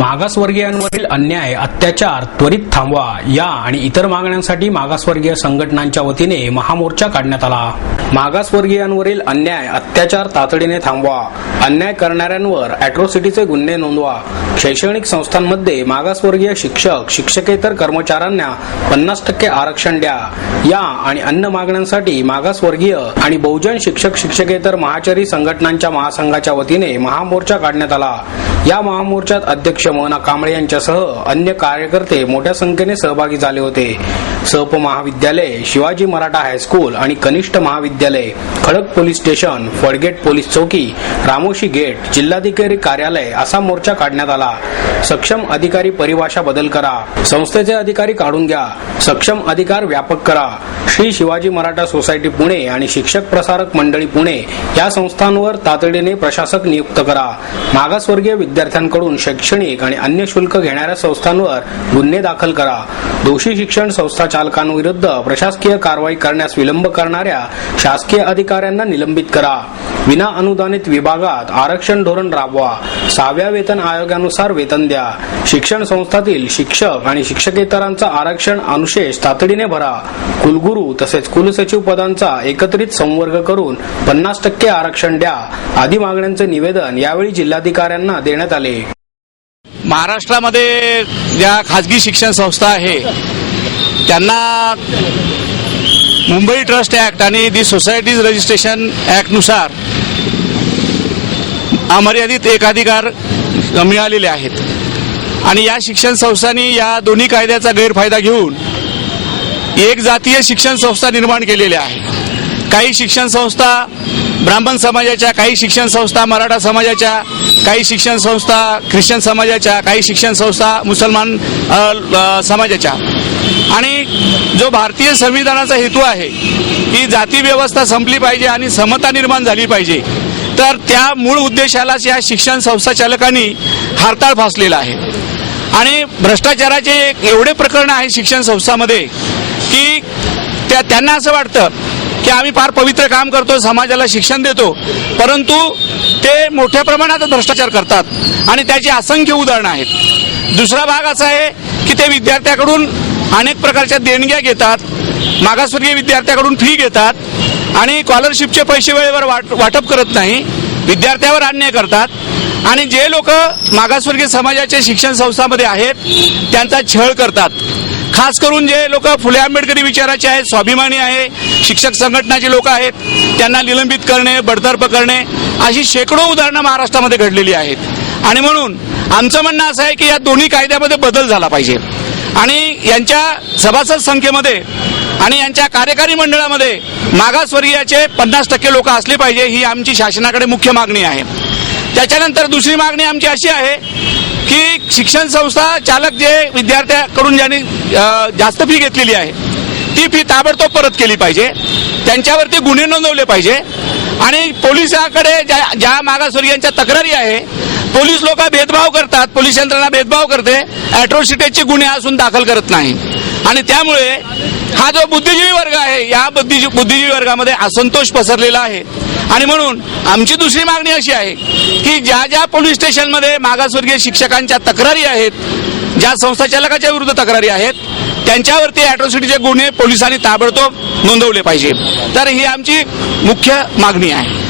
मागासवर्गीयांवरील अन्याय अत्याचार त्वरित थांबवा या आणि इतर मागण्यांसाठी मागासवर्गीय संघटनांच्या वतीने महामोर्चा काढण्यात आला। मागासवर्गीयांवरील अन्याय अत्याचार तातडीने थांबवा, अन्याय करणाऱ्यांवर अॅट्रॉसिटीचे गुन्हे नोंदवा, शैक्षणिक संस्थांमध्ये मागासवर्गीय शिक्षक शिक्षकेतर कर्मचाऱ्यांना 50% आरक्षण द्या या आणि अन्य मागण्यांसाठी मागासवर्गीय आणि बहुजन शिक्षक शिक्षकेतर महाचारी संघटनांच्या महासंघाच्या वतीने महामोर्चा काढण्यात आला। या महामोर्चात अध्यक्ष मोना कांबळे यांच्यासह अन्य कार्यकर्ते मोठ्या संख्येने सहभागी झाले होते। सप महाविद्यालय, शिवाजी मराठा हायस्कूल आणि कनिष्ठ महाविद्यालय, खडक पोलीस स्टेशन, फडगेट पोलीस चौकी, रामोशी गेट, जिल्हाधिकारी कार्यालय असा मोर्चा काढण्यात आला। सक्षम अधिकारी परिभाषा बदल करा, संस्थेचे अधिकारी काढून घ्या, सक्षम अधिकार व्यापक करा, श्री शिवाजी मराठा सोसायटी पुणे आणि शिक्षक प्रसारक मंडळी पुणे या संस्थांवर तातडीने प्रशासक नियुक्त करा, मागासवर्गीय विद्यार्थ्यांकडून शैक्षणिक आणि अन्य शुल्क घेणाऱ्या संस्थांवर गुन्हे दाखल करा, दोषी शिक्षण संस्था चालकांविरुद्ध प्रशासकीय कारवाई करण्यास विलंब करणाऱ्या शासकीय अधिकाऱ्यांना निलंबित करा, विना अनुदानित विभागात आरक्षण धोरण राबवा, 6व्या वेतन आयोगानुसार वेतन द्या, शिक्षण संस्थातील शिक्षक आणि शिक्षकेतरांचा आरक्षण अनुशेष तातडीने भरा, कुलगुरू तसेच कुलसचिव पदांचा एकत्रित संवर्ग करून 50% आरक्षण द्या आदी मागण्यांचे निवेदन यावेळी जिल्हाधिकाऱ्यांना देण्यात आले। महाराष्ट्रामध्ये ज्या खाजगी शिक्षण संस्था आहे त्यांना मुंबई ट्रस्ट ऍक्ट आणि दी सोसायटीज रजिस्ट्रेशन ऍक्ट नुसार अमर्यादित एकाधिकार मिळालेले आहेत आणि या शिक्षण संस्थांनी या दोन्ही कायद्याचा गैरफायदा घेऊन एक जातीय शिक्षण संस्था निर्माण केलेल्या आहे। काही शिक्षण संस्था ब्राह्मण समाजाच्या, काही शिक्षण संस्था मराठा समाजाच्या, काही शिक्षण संस्था ख्रिश्चन समाजाच्या, काही शिक्षण संस्था मुसलमान समाजाच्या आणि जो भारतीय संविधानाचा हेतू आहे की जाती व्यवस्था संपली पाहिजे आणि समता निर्माण झाली पाहिजे, तर त्या मूळ उद्देशालाच या शिक्षण संस्था चालकांनी हरताळ फासलेला आहे। आणि भ्रष्टाचाराचे एवढे प्रकरण आहे शिक्षण संस्थांमध्ये की त्यांना असं वाटतं की आम्ही फार पवित्र काम करतो, समाजाला शिक्षण देतो, परंतु ते मोठ्या प्रमाणात भ्रष्टाचार करतात आणि त्याची असंख्य उदाहरणं आहेत। दुसरा भाग असा आहे की ते विद्यार्थ्याकडून अनेक प्रकारच्या देणग्या घेतात, मागासवर्गीय विद्यार्थ्याकडून फी घेतात आणि स्कॉलरशिपचे पैसे वेळेवर वाटप करत नाही, विद्यार्थ्यावर अन्याय करतात आणि जे लोक मागासवर्गीय समाजाच्या शिक्षण संस्थांमध्ये आहेत त्यांचा छळ करतात। खास करून जे लोक फुले आंबेडकरी विचाराचे आहेत, स्वाभिमानी आहे, शिक्षक संघटनाचे लोक आहेत, त्यांना निलंबित करणे, बडतर्फ करणे अशी शेकडो उदाहरणं महाराष्ट्रामध्ये घडलेली आहेत। आणि म्हणून आमचं म्हणणं असं आहे की या दोन्ही कायद्यामध्ये बदल झाला पाहिजे आणि यांच्या सभासद संख्येमध्ये आणि यांच्या कार्यकारी मंडळामध्ये मागासवर्गीयाचे 50% लोक असले पाहिजे, ही आमची शासनाकडे मुख्य मागणी आहे। त्याच्यानंतर दुसरी मागणी आमची अशी आहे की शिक्षण संस्था चालक जे विद्यार्थ्याकडून ज्यांनी जास्त फी घेतलेली आहे ती फी ताबडतोब परत केली पाहिजे, त्यांच्यावरती गुन्हे नोंदवले पाहिजे आणि पोलिसांकडे ज्या मागासवर्गीयांच्या तक्रारी आहे, पोलीस लोक भेदभाव करतात, पोलीस यंत्रणा भेदभाव करते, अॅट्रॉसिटीचे गुन्हे असून दाखल करत नाही आणि त्यामुळे हा जो बुद्धिजीवी वर्ग आहे या बुद्धिजीवी वर्गामध्ये असंतोष पसरलेला आहे। आणि म्हणून आमची दुसरी मागणी अशी आहे की ज्या पोलीस स्टेशनमध्ये मागासवर्गीय शिक्षकांच्या तक्रारी आहेत, ज्या संस्था चालकाच्या विरुद्ध तक्रारी आहेत, त्यांच्यावरती अॅट्रॉसिटीचे गुन्हे पोलिसांनी ताबडतोब नोंदवले पाहिजे। तर ही आमची मुख्य मागणी आहे।